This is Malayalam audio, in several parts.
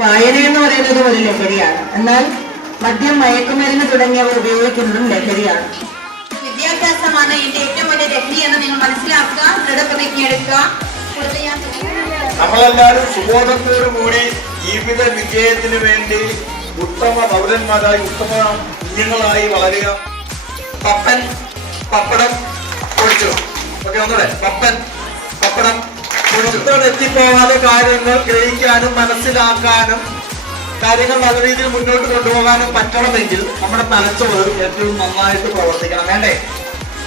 വായന എന്ന് പറയുന്നത് ഒരു ലഹരിയാണ്. എന്നാൽ മദ്യം മയക്കുമരുന്ന് തുടങ്ങിയവർ ഉപയോഗിക്കുന്നതും ലഹരിയാണ്. വിദ്യാഭ്യാസമാണ് എന്റെ ഏറ്റവും വലിയ ലഹരി എന്ന് നിങ്ങൾ മനസ്സിലാക്കുക ദൃഢപ്രതിജ്ഞ എടുക്കുക. നമ്മളെല്ലാവരും സുബോധത്തോടു കൂടി ജീവിത വിജയത്തിന് വേണ്ടി ഉത്തമ പൗരന്മാരായി ഉത്തമ കുഞ്ഞുങ്ങളായി വളരുക. പപ്പൻ പപ്പടം പൊടിച്ചു. ഓക്കെ ഒന്നുകൂടെ. പപ്പൻ പപ്പടം പൊടിച്ചോട് എത്തിപ്പോകാതെ കാര്യങ്ങൾ ഗ്രഹിക്കാനും മനസ്സിലാക്കാനും കാര്യങ്ങൾ നല്ല രീതിയിൽ മുന്നോട്ട് കൊണ്ടുപോകാനും പറ്റണമെങ്കിൽ നമ്മുടെ തലച്ചോറ് ഏറ്റവും നന്നായിട്ട് പ്രവർത്തിക്കണം. വേണ്ടേ?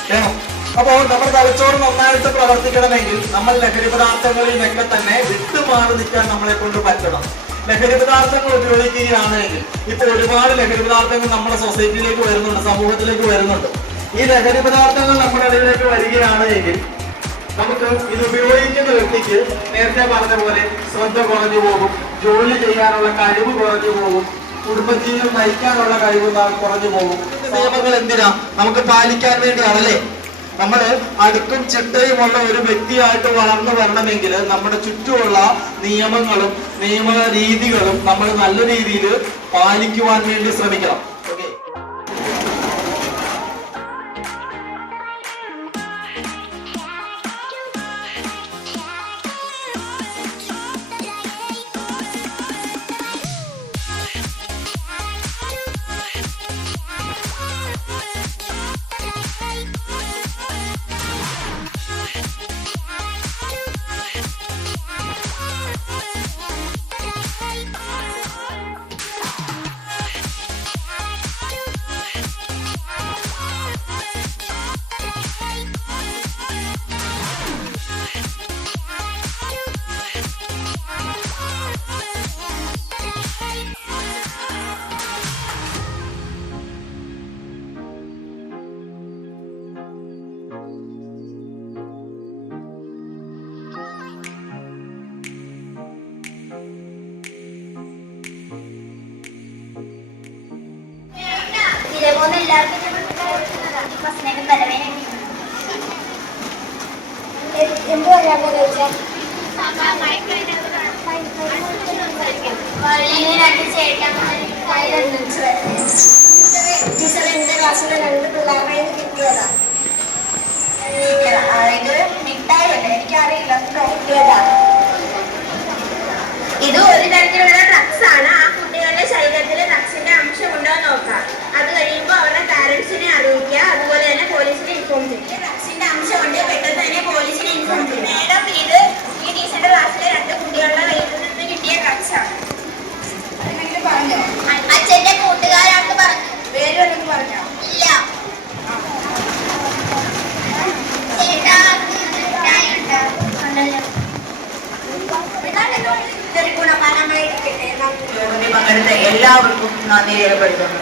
വേണം. അപ്പോൾ നമ്മുടെ തലച്ചോറ് നന്നായിട്ട് പ്രവർത്തിക്കണമെങ്കിൽ നമ്മൾ ലഹരി പദാർത്ഥങ്ങളിൽ നിന്നൊക്കെ തന്നെ വിട്ടുമാറി നിൽക്കാൻ നമ്മളെ കൊണ്ട് പറ്റണം. ലഹരി പദാർത്ഥങ്ങൾ ഉപയോഗിക്കുകയാണെങ്കിൽ ഇപ്പൊ ഒരുപാട് ലഹരി പദാർത്ഥങ്ങൾ നമ്മുടെ സൊസൈറ്റിയിലേക്ക് വരുന്നുണ്ട് സമൂഹത്തിലേക്ക് വരുന്നുണ്ട്. ഈ ലഹരി പദാർത്ഥങ്ങൾ നമ്മുടെ ഇടയിലേക്ക് വരികയാണ് എങ്കിൽ നമുക്ക് ഇത് ഉപയോഗിക്കുന്ന വ്യക്തിക്ക് നേരത്തെ പറഞ്ഞ പോലെ ശ്രദ്ധ കുറഞ്ഞു പോകും ജോലി ചെയ്യാനുള്ള കഴിവ് കുറഞ്ഞു പോകും കുടുംബജീവിതം നയിക്കാനുള്ള കഴിവ് കുറഞ്ഞു പോകും. നിയമങ്ങൾ എന്തിനാ? നമുക്ക് പാലിക്കാൻ വേണ്ടിയാണല്ലേ നമ്മൾ അടുക്കും ചിട്ടയുമുള്ള ഒരു വ്യക്തിയായിട്ട് വളർന്നു വരണമെങ്കിൽ നമ്മുടെ ചുറ്റുമുള്ള നിയമങ്ങളും നിയമ രീതികളും നമ്മൾ നല്ല രീതിയിൽ പാലിക്കുവാൻ വേണ്ടി ശ്രമിക്കണം. എല്ലാവർക്കും ഫസ്റ്റിനൊക്കെ തലവേദന എന്ത് വരാന്ന് ചോദിച്ചാൽ രണ്ട് ചേട്ടന്മാരും ടീച്ചർ എന്റെ ക്ലാസ്സിലെ രണ്ട് പിള്ളേരുടെ കിട്ടിയതാ. അതായത് മിഠായി അല്ല എനിക്കറിയില്ല. കിട്ടിയതാ. ഇത് ഒരു തരത്തിലുള്ള പങ്കെടുത്ത എല്ലാവർക്കും നന്ദി രേഖപ്പെടുത്തുന്നു